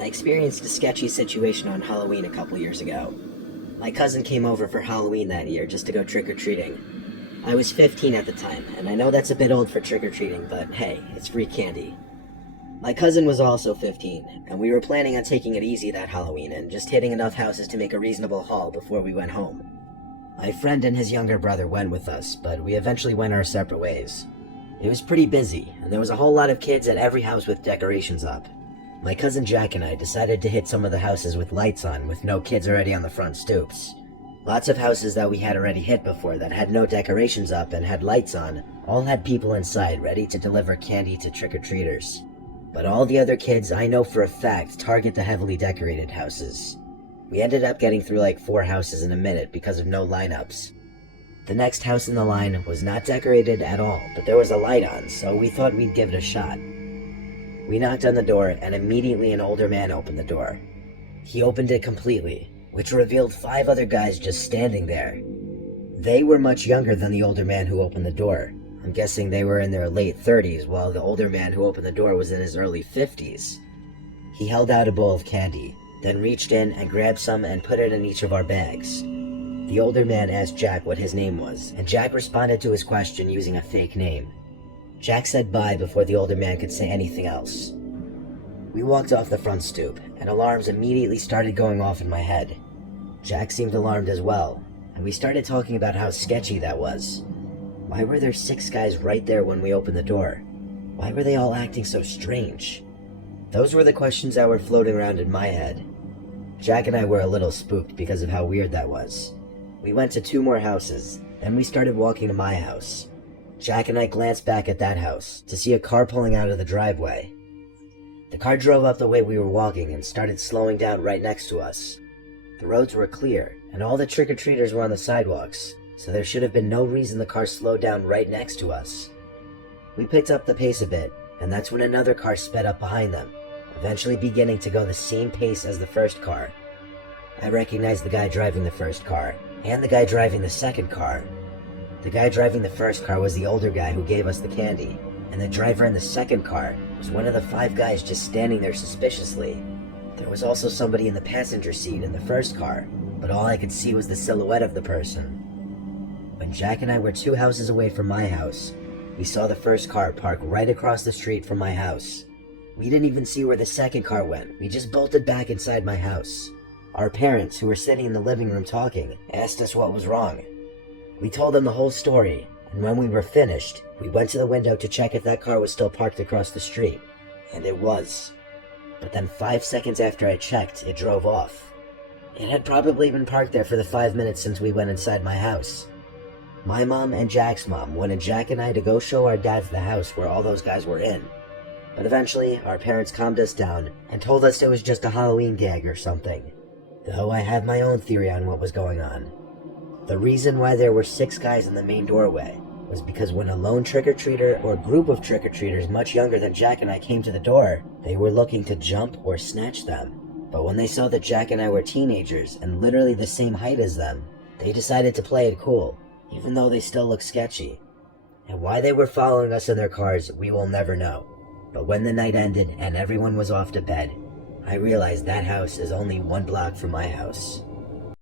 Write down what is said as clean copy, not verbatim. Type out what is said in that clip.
I experienced a sketchy situation on Halloween a couple years ago. My cousin came over for Halloween that year just to go trick-or-treating. I was 15 at the time, and I know that's a bit old for trick-or-treating, but hey, it's free candy. My cousin was also 15, and we were planning on taking it easy that Halloween and just hitting enough houses to make a reasonable haul before we went home. My friend and his younger brother went with us, but we eventually went our separate ways. It was pretty busy, and there was a whole lot of kids at every house with decorations up. My cousin Jack and I decided to hit some of the houses with lights on with no kids already on the front stoops. Lots of houses that we had already hit before that had no decorations up and had lights on all had people inside ready to deliver candy to trick-or-treaters. But all the other kids I know for a fact target the heavily decorated houses. We ended up getting through like 4 houses in a minute because of no lineups. The next house in the line was not decorated at all, but there was a light on, so we thought we'd give it a shot. We knocked on the door, and immediately an older man opened the door. He opened it completely, which revealed 5 other guys just standing there. They were much younger than the older man who opened the door. I'm guessing they were in their late 30s, while the older man who opened the door was in his early 50s. He held out a bowl of candy, then reached in and grabbed some and put it in each of our bags. The older man asked Jack what his name was, and Jack responded to his question using a fake name. Jack said bye before the older man could say anything else. We walked off the front stoop, and alarms immediately started going off in my head. Jack seemed alarmed as well, and we started talking about how sketchy that was. Why were there 6 guys right there when we opened the door? Why were they all acting so strange? Those were the questions that were floating around in my head. Jack and I were a little spooked because of how weird that was. We went to 2 more houses, then we started walking to my house. Jack and I glanced back at that house to see a car pulling out of the driveway. The car drove up the way we were walking and started slowing down right next to us. The roads were clear, and all the trick-or-treaters were on the sidewalks, so there should have been no reason the car slowed down right next to us. We picked up the pace a bit, and that's when another car sped up behind them, eventually beginning to go the same pace as the first car. I recognized the guy driving the first car, and the guy driving the second car. The guy driving the first car was the older guy who gave us the candy, and the driver in the second car was one of the 5 guys just standing there suspiciously. There was also somebody in the passenger seat in the first car, but all I could see was the silhouette of the person. When Jack and I were 2 houses away from my house, we saw the first car park right across the street from my house. We didn't even see where the second car went. We just bolted back inside my house. Our parents, who were sitting in the living room talking, asked us what was wrong. We told them the whole story, and when we were finished, we went to the window to check if that car was still parked across the street, and it was. But then 5 seconds after I checked, it drove off. It had probably been parked there for the 5 minutes since we went inside my house. My mom and Jack's mom wanted Jack and I to go show our dads the house where all those guys were in. But eventually, our parents calmed us down and told us it was just a Halloween gag or something. Though I have my own theory on what was going on. The reason why there were 6 guys in the main doorway was because when a lone trick-or-treater or group of trick-or-treaters much younger than Jack and I came to the door, they were looking to jump or snatch them. But when they saw that Jack and I were teenagers and literally the same height as them, they decided to play it cool, even though they still looked sketchy. And why they were following us in their cars, we will never know. But when the night ended and everyone was off to bed, I realized that house is only 1 block from my house.